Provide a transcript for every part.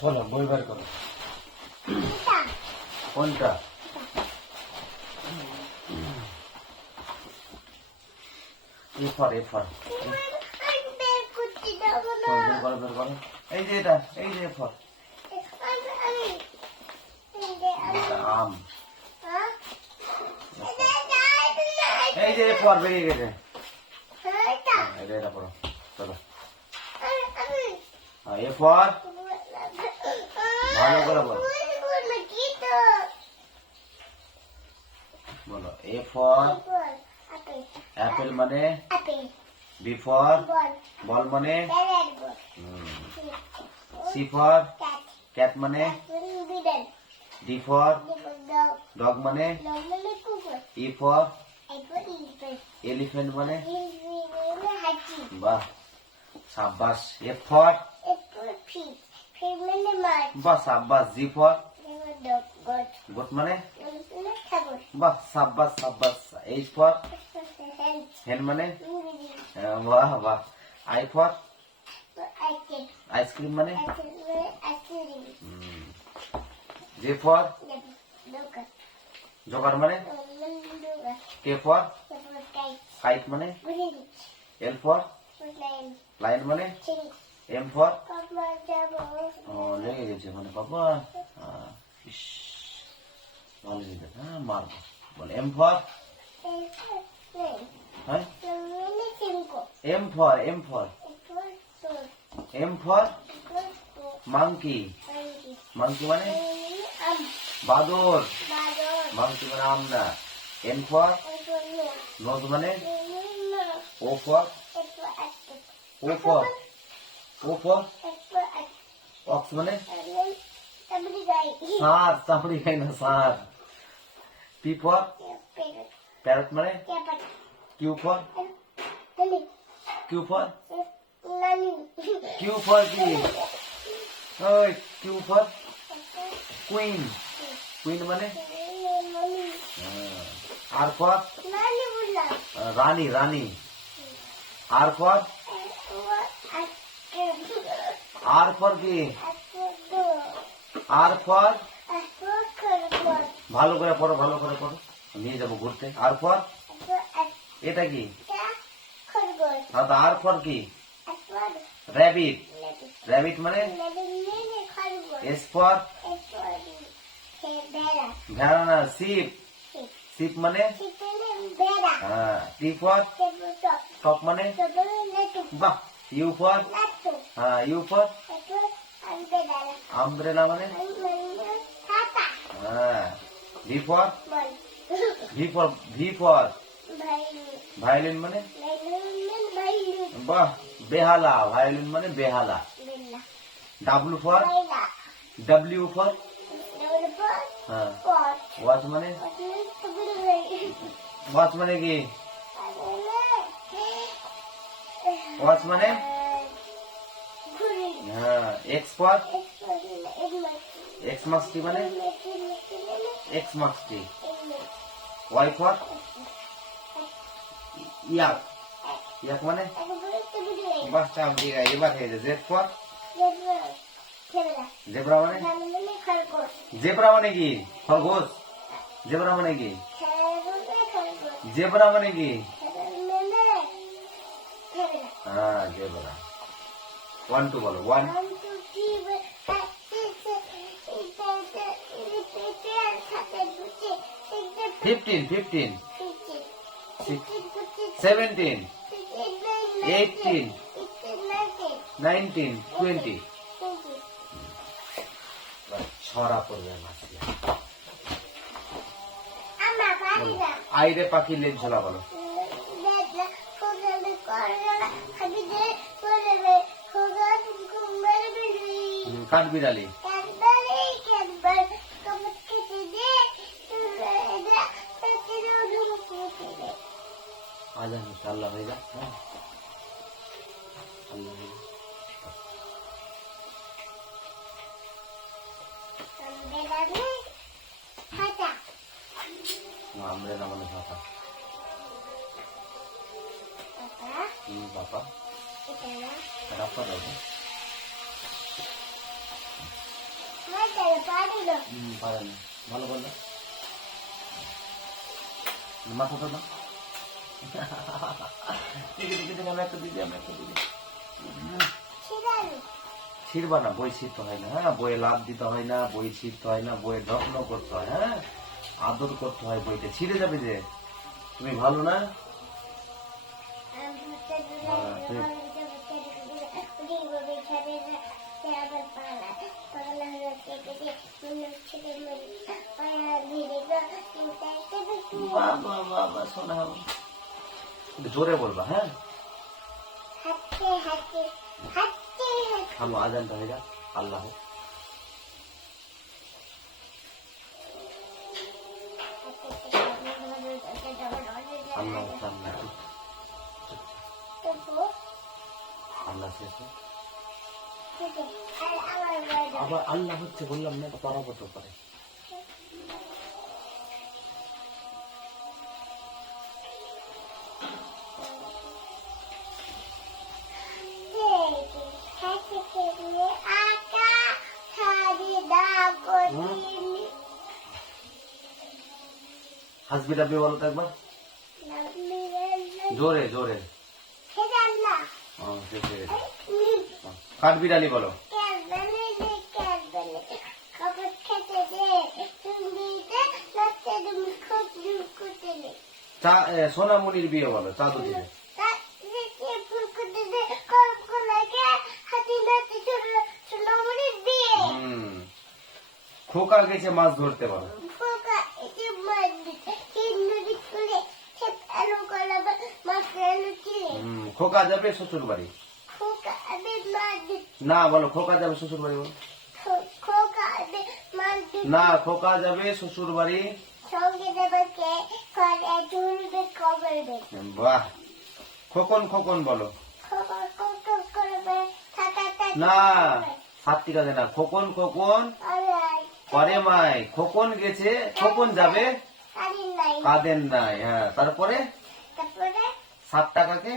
চলো বই বার করো। কোনটা? এ ফর এই যে এটা, এই যে ফর আম, এই যে ফর বেরিয়ে গেছে। এটা পড়ো, চলো। এ ফর, ভালো করে বলো। বলো এ ফর অ্যাপেল মানে, বি ফর বল মানে, সি ফর ক্যাট মানে, ডি ফর ডগ মানে, ই ফর এলিফ্যান্ট মানে। বাহ সাব্বাস। এফ ফর, বাহ সাব্বাস। জি ফর গোট মানে, বাহ সাব্বাস সাব্বাস। এইচ ফর হেন মানে, বাহ বাহ। আই ফর আইসক্রিম মানে, জে ফর জোকার মানে, কে ফর কাইট মানে, এল ফর লাইন মানে, এম ফর লেগে গেছে মানে বাবা। ইস, ভালো জিনিস, হ্যাঁ মারবো। বলে এম ফর, হ্যাঁ M for M for monkey. Monkey মানে বাদর, মাংকি মানে আম না। এন ফর নোজ মানে, ও ফর অক্স মানে সার, চামড়ি খাই না সার। পি ফর প্যারট মানে, কিউ ফর কিউ ফর কি? ওই কিউ ফর কুইন, কুইন মানে, আর ফর রানী। আর ফর কি? আর ফর, ভালো করে পড়ো, নিয়ে যাবো ঘুরতে। আর ফর এটা কি? আর ফর কি? র্যাবিট, র্যাবিট মানে, এস ফর ভেড়া না, শিপ, শিপ মানে, হ্যাঁ। টি ফর টপ মানে, বাহ। ইউ ফর, হ্যাঁ ইউ ফর আমব্রেলা মানে, হ্যাঁ। ভি ফর ভায়োলিন মানে, বাহ বেহালা। ভায়োলিন মানে বেহালা। ডাব্লু ফর হ্যাঁ। ওয়াচ মানে কি? ওয়াচ মানে, হ্যাঁ। এক্স ফর এক্স মার্কস টি মানে, এক্স মার্কস টি। ওয়াই ফর ইয়াক মানে, বাস চাপ দিয়ে এবার হয়ে যায়। জেড ফর জেব্রা মানে, জেব্রা মানে কি? খরগোশ। জেব্রা মানে কি? হ্যাঁ জেব্রা। 1 2 বলো। 1 15 17 18 19 20 ছড়া পড়বে মাঝে। আইরে পাখি লেজ ঝোলা বলো। কাঠবিড়ালি, আজান আল্লাহ হয়ে যা। আমরেলা মানে ভাতা। বাবা রাফা দাও। পারে না, ভালো বললো মাথাটা না ঠিক আছে, ঠিক আছে, আমি একটা দিদি, আমি একটা দিদি। ছিড়বা না, বই ছিঁড়তে হয় না, হ্যাঁ, বইয়ে লাভ দিতে হয় না, বই ছিঁড়তে হয় না, বইয়ে যত্ন করতে হয়, হ্যাঁ, আদর করতে হয়, বইতে ছিঁড়ে যাবে যে, তুমি ভালো না? বাবা শোনা, জোরে বলবা, হ্যাঁ, থামো, আজানটা হয়ে যা, আল্লাহ আল্লাহ আল্লাহ শেষে আবার আল্লাহ হচ্ছে, বললাম না, পড়াবো তো পারে। হাসবি রাব্বি বলো তো একবার, জোরে জোরে। কাঠবিড়ালি বলো, সোনামণির বিয়ে বলো, চাঁদু দিলে। খোকা গেছে মাছ ধরতে বলো, খোকা যাবে শ্বশুর বাড়ি, না বলো, খোকা যাবে শ্বশুর বাড়ি বলো, না, খোকা যাবে শ্বশুর বাড়ি, বাহ, খোকন খোকন বলো, না, সাতটি কাজে না, খোকন খোকন পরে মাই, খোকন গেছে, খোকন যাবে কাঁদেন নাই, হ্যাঁ, তারপরে 7 টাকাকে,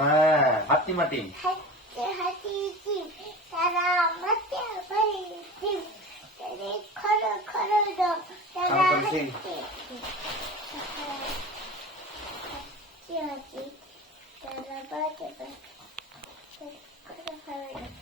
হ্যাঁ, হাতি মাটি,